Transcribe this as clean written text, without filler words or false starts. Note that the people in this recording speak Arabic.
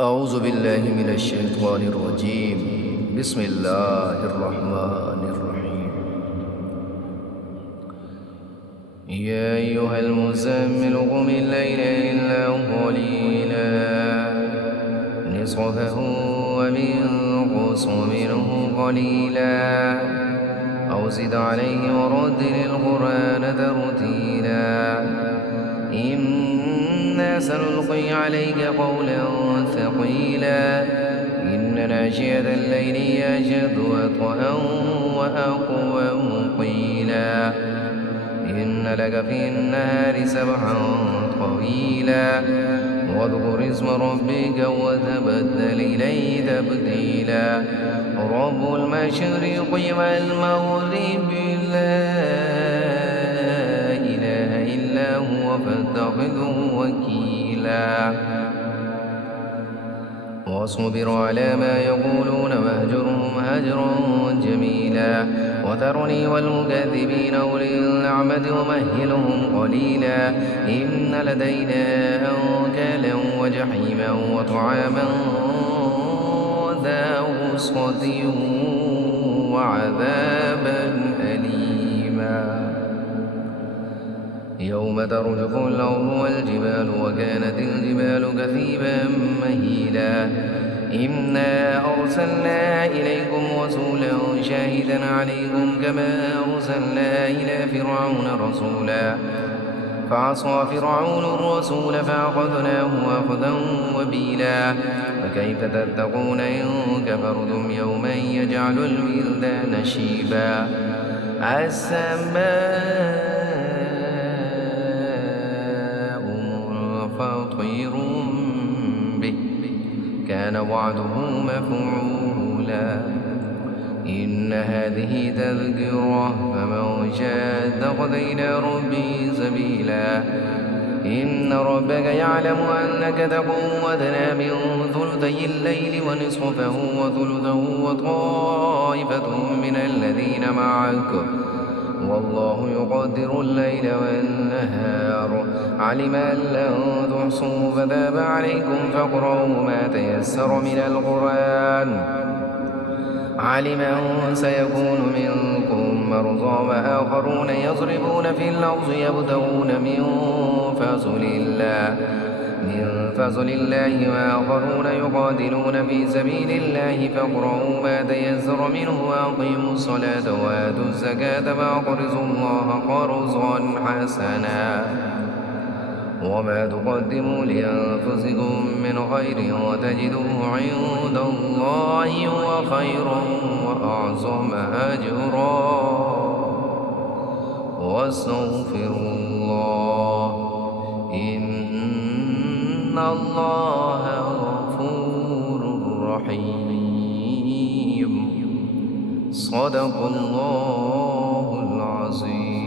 أعوذ بالله من الشيطان الرجيم. بسم الله الرحمن الرحيم. يا أيها المزمل قم الليل إلا قليلا نصفه وانقص منه قليلا أو زد عليه ورتل القرآن ترتيلا إنا سنلقي عليك قولا ثقيلا إن ناشئة الليل أشد وطئا وأقوم قيلا إن لك في النهار سبحا طويلا واذكر اسم ربك وتبتل إليه تبتيلا رب المشرق والمغرب لا إله إلا هو فاتخذه وكيلا واصبر على ما يقولون واهجرهم هجرا جميلا وذرني والمكذبين أولي النعمة ومهلهم قليلا إن لدينا أنكالا وجحيما وطعاما ذا غصة وعذابا أليما يوم ترجف الأرض والجبال وكانت الجبال كثيبا مهيلا إنا أرسلنا إليكم رسولا شاهدا عليكم كما أرسلنا إلى فرعون رسولا فعصى فرعون الرسول فأخذناه أخذا وبيلا فكيف تتقون إن كفرتم يوما يجعل الولدان شيبا السماء فطير به كان وعده مفعولا إن هذه تذكرة فمن شاء اتخذ إلى ربه سبيلا إن ربك يعلم أنك تقوم أدنى من ثلثي الليل ونصفه وثلثه وطائفة من الذين معك والله يقدر الليل والنهار علم أن لن تحصوا فتاب عليكم فاقرؤوا ما تيسر من القرآن علم أن سيكون منكم مرضى وآخرون يضربون في الأرض يبتغون من فضل الله وآخرون يقاتلون في سبيل الله فاقرؤوا ما تيسر منه وأقيموا الصلاة وآتوا الزكاة وأقرضوا الله قرضا حسنا وما تقدموا لأنفسكم من خير وتجدوه عند الله هو خيرا وأعظم أجرا واستغفروا الله إن الله غفور رحيم صدق الله العظيم.